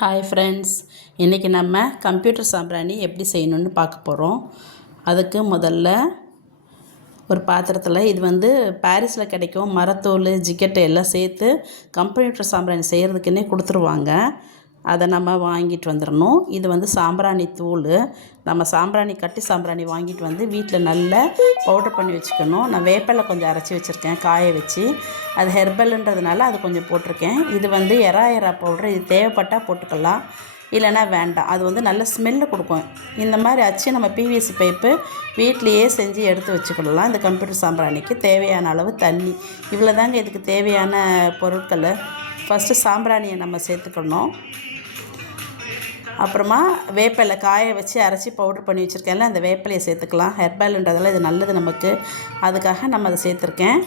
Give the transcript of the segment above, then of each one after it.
Hi friends, இன்றைக்கி நம்ம computer சாம்பிராணி எப்படி செய்யணுன்னு பார்க்க போகிறோம். அதுக்கு முதல்ல ஒரு பாத்திரத்தில் இது பாரிஸில் கிடைக்கும் மரத்தூள் ஜிக்கெட்டு எல்லாம் சேர்த்து கம்ப்யூட்டர் சாம்பிராணி செய்கிறதுக்குன்னே கொடுத்துருவாங்க. அதை நம்ம வாங்கிட்டு வந்துடணும். இது சாம்பிராணி தூள். நம்ம சாம்பிராணி கட்டி சாம்பிராணி வாங்கிட்டு வந்து வீட்டில் நல்லா பவுடர் பண்ணி வச்சுக்கணும். நான் வேப்பிலை கொஞ்சம் அரைச்சி வச்சுருக்கேன் காய வச்சு. அது ஹெர்பல்ன்றதுனால அது கொஞ்சம் போட்டிருக்கேன். இது எரா பவுட்ரு. இது தேவைப்பட்டால் போட்டுக்கலாம், இல்லைனா வேண்டாம். அது நல்ல ஸ்மெல்லு கொடுக்கும். இந்த மாதிரி ஆச்சு நம்ம பிவிசி பைப்பு வீட்லேயே செஞ்சு எடுத்து வச்சுக்கிடலாம். இந்த கம்ப்யூட்டர் சாம்பிராணிக்கு தேவையான அளவு தண்ணி இவ்வளோ தாங்க. இதுக்கு தேவையான பொருட்கள். ஃபஸ்ட்டு சாம்பிராணியை நம்ம சேர்த்துக்கணும். அப்புறமா வேப்பிலை காய வச்சு அரைச்சி பவுட்ரு பண்ணி வச்சுருக்கேன்ல, அந்த வேப்பிலையை சேர்த்துக்கலாம். ஹெர்பல்ன்றதெல்லாம் இது நல்லது நமக்கு. அதுக்காக நம்ம அதை சேர்த்துருக்கேன்.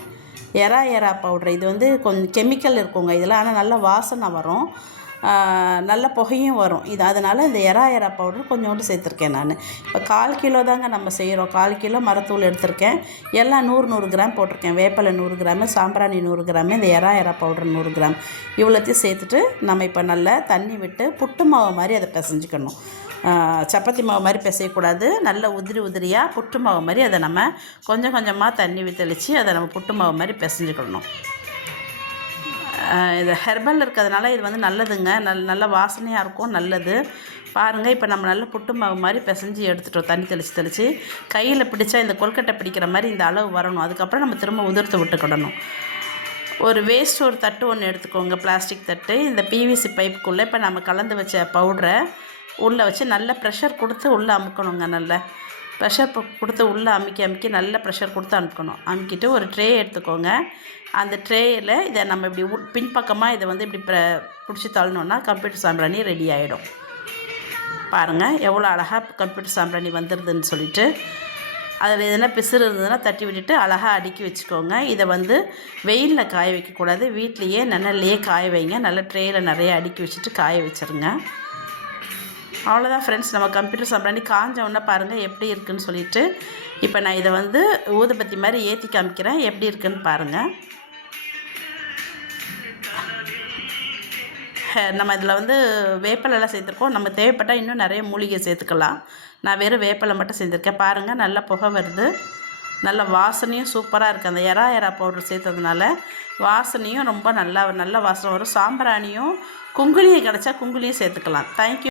எரா பவுட்ரு. இது கொஞ்சம் கெமிக்கல் இருக்குங்க இதில், ஆனால் நல்ல வாசனை வரும், நல்ல புகையும் வரும். அதனால் இந்த எரா பவுட்ரு கொஞ்சோண்டு சேர்த்துருக்கேன் நான். இப்போ 1/4 கிலோ தாங்க நம்ம செய்கிறோம். 1/4 கிலோ மரத்தூள் எடுத்திருக்கேன். எல்லாம் 100 கிராம் போட்டிருக்கேன். வேப்பிலை 100 கிராமு, சாம்பிராணி 100 கிராமு, இந்த எரா பவுட்ரு 100 கிராம். இவ்வளோத்தையும் சேர்த்துட்டு நம்ம இப்போ நல்லா தண்ணி விட்டு புட்டு மாவு மாதிரி அதை பிசைஞ்சிக்கணும். சப்பாத்தி மாவு மாதிரி பிசையக்கூடாது. நல்ல உதிரியாக புட்டு மாவு மாதிரி அதை நம்ம கொஞ்சம் கொஞ்சமாக தண்ணி தெளித்து அதை நம்ம புட்டு மாவு மாதிரி பிசைஞ்சிக்கணும். இது ஹெர்பல் இருக்கிறதுனால இது நல்லதுங்க. நல்ல வாசனையாக இருக்கும், நல்லது. பாருங்கள், இப்போ நம்ம நல்ல புட்டு மாவு மாதிரி பிசைஞ்சு எடுத்துட்டோம். தண்ணி தெளித்து கையில் பிடிச்சா இந்த கொல்கட்டை பிடிக்கிற மாதிரி இந்த அளவு வரணும். அதுக்கப்புறம் நம்ம திரும்ப உதிர்த்து விட்டுக்கிடணும். ஒரு ஒரு தட்டு ஒன்று எடுத்துக்கோங்க, பிளாஸ்டிக் தட்டு. இந்த பிவிசி பைப்புக்குள்ளே இப்போ நம்ம கலந்து வச்ச பவுடரை உள்ளே வச்சு நல்ல ப்ரெஷர் கொடுத்து உள்ளே அமுக்கணுங்க. நல்ல ப்ரெஷர் கொடுத்து உள்ளே அமுக்கி நல்ல ப்ரெஷர் கொடுத்து அமுக்கிட்டு ஒரு ட்ரே எடுத்துக்கோங்க. அந்த ட்ரேயில் இதை நம்ம இப்படி பின்பக்கமாக இதை இப்படி பிடிச்சி தள்ளணுன்னா கம்ப்யூட்டர் சாம்பிராணி ரெடி ஆகிடும். பாருங்கள் எவ்வளோ அழகாக கம்ப்யூட்டர் சாம்பிராணி வந்துடுதுன்னு சொல்லிட்டு. அதில் எதனா பிசுறு இருந்ததுன்னா தட்டி விட்டுட்டு அழகாக அடுக்கி வச்சுக்கோங்க. இதை வெயிலில் காய வைக்கக்கூடாது, வீட்லேயே நிழல்லையே காய வைங்க. நல்ல ட்ரேயில் நிறைய அடுக்கி வச்சுட்டு காய வச்சுருங்க. அவ்வளோதான் ஃப்ரெண்ட்ஸ், நம்ம கம்ப்யூட்டர் சாம்பிராணி காஞ்ச உடனே பாருங்கள் எப்படி இருக்குதுன்னு சொல்லிட்டு. இப்போ நான் இதை ஊதுபத்தி மாதிரி ஏற்றி காமிக்கிறேன், எப்படி இருக்குதுன்னு பாருங்கள். நம்ம இதில் வேப்பிலெல்லாம் சேர்த்துருக்கோம். நம்ம தேவைப்பட்டால் இன்னும் நிறைய மூலிகை சேர்த்துக்கலாம். நான் வெறும் வேப்பிலை மட்டும் செஞ்சுருக்கேன். பாருங்கள், நல்ல புகை வருது, நல்ல வாசனையும் சூப்பராக இருக்குது. அந்த எரா பவுடர் சேர்த்ததுனால வாசனையும் ரொம்ப நல்ல வாசனை வரும். சாம்பிராணியும் குங்குலியும் கிடச்சா குங்குலியும் சேர்த்துக்கலாம். தேங்க்யூ.